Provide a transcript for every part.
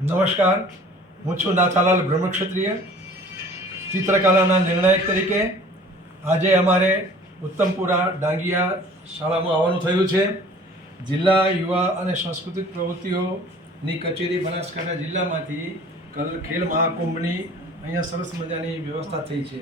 નમસ્કાર, હું છું નાથાલાલ બ્રહ્મક્ષત્રિય. ચિત્રકલાના નિર્ણાયક તરીકે આજે અમારે ઉત્તમપુરા ડાંગિયા શાળામાં આવવાનું થયું છે. જિલ્લા યુવા અને સાંસ્કૃતિક પ્રવૃત્તિઓની કચેરી બનાસકાંઠા જિલ્લામાંથી ખેલ મહાકુંભની અહીંયા સરસ મજાની વ્યવસ્થા થઈ છે.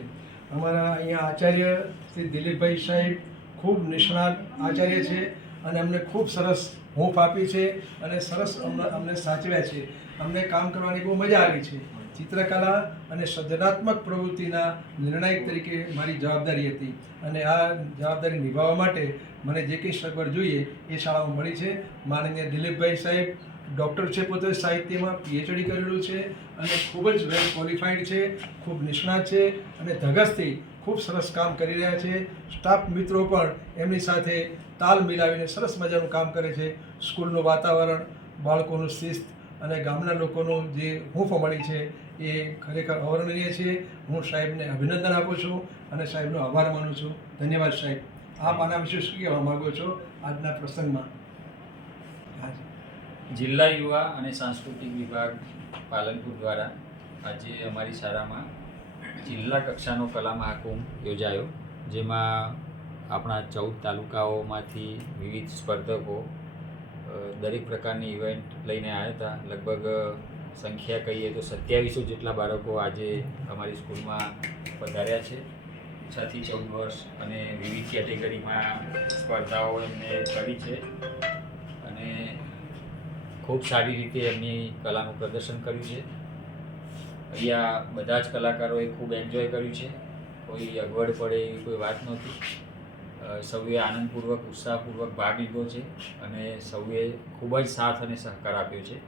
અમારા અહીંયા આચાર્ય શ્રી દિલીપભાઈ સાહેબ ખૂબ નિષ્ણાત આચાર્ય છે અને અમને ખૂબ સરસ હૂંફ આપી છે અને સરસ અમને સાચવ્યા છે. અમને કામ કરવાની બહુ મજા આવી છે. ચિત્રકલા અને સર્જનાત્મક પ્રવૃત્તિના નિર્ણાયક તરીકે મારી જવાબદારી હતી અને આ જવાબદારી નિભાવવા માટે મને જે કંઈ સગવડ જોઈએ એ શાળામાં મળી છે. માનનીય દિલીપભાઈ સાહેબ ડૉક્ટર છે, પોતે સાહિત્યમાં PhD કરેલું છે અને ખૂબ જ વેલ ક્વોલિફાઈડ છે, ખૂબ નિષ્ણાત છે અને ધગશથી ખૂબ સરસ કામ કરી રહ્યા છે. સ્ટાફ મિત્રો પણ એમની સાથે તાલ મિલાવીને સરસ મજાનું કામ કરે છે. સ્કૂલનું વાતાવરણ, બાળકોનું શિસ્ત અને ગામના લોકોનું જે હૂંફ મળી છે એ ખરેખર અવર્ણનીય છે. હું સાહેબને અભિનંદન આપું છું અને સાહેબનો આભાર માનું છું. ધન્યવાદ સાહેબ. આપ આના વિશે શું કહેવા માગો છો આજના પ્રસંગમાં? જિલ્લા યુવા અને સાંસ્કૃતિક વિભાગ પાલનપુર દ્વારા આજે અમારી શાળામાં જિલ્લા કક્ષાનો કલા મહાકુંભ યોજાયો, જેમાં આપણા 14 તાલુકાઓમાંથી વિવિધ સ્પર્ધકો દરેક પ્રકારની ઇવેન્ટ લઈને આવ્યા હતા. લગભગ સંખ્યા કહીએ તો 2700 જેટલા બાળકો આજે અમારી સ્કૂલમાં પધાર્યા છે. 6 થી 14 વર્ષ અને વિવિધ કેટેગરીમાં સ્પર્ધાઓ એમને કરી છે અને ખૂબ સારી રીતે એમની કલાનું પ્રદર્શન કર્યું છે. અહીંયા બધા જ કલાકારોએ ખૂબ એન્જોય કર્યું છે. કોઈ અગવડ પડે એવી કોઈ વાત નહોતી. સૌએ આનંદપૂર્વક, ઉત્સાહપૂર્વક ભાગ લીધો છે અને સૌએ ખૂબ જ સાથ અને સહકાર આપ્યો છે.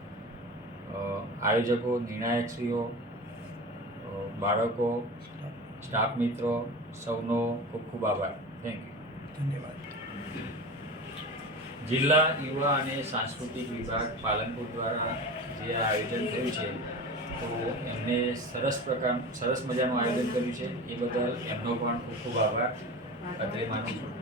આયોજકો, નિર્ણાયકશ્રીઓ, બાળકો, સ્ટાફ મિત્રો, સૌનો ખૂબ ખૂબ આભાર. Thank you. ધન્યવાદ. જિલ્લા યુવા અને સાંસ્કૃતિક વિભાગ પાલનપુર દ્વારા જે આયોજન થયું છે તો એમને સરસ મજાનું આયોજન કર્યું છે. એ બદલ એમનો પણ ખૂબ ખૂબ આભાર અત્રે માનું છું.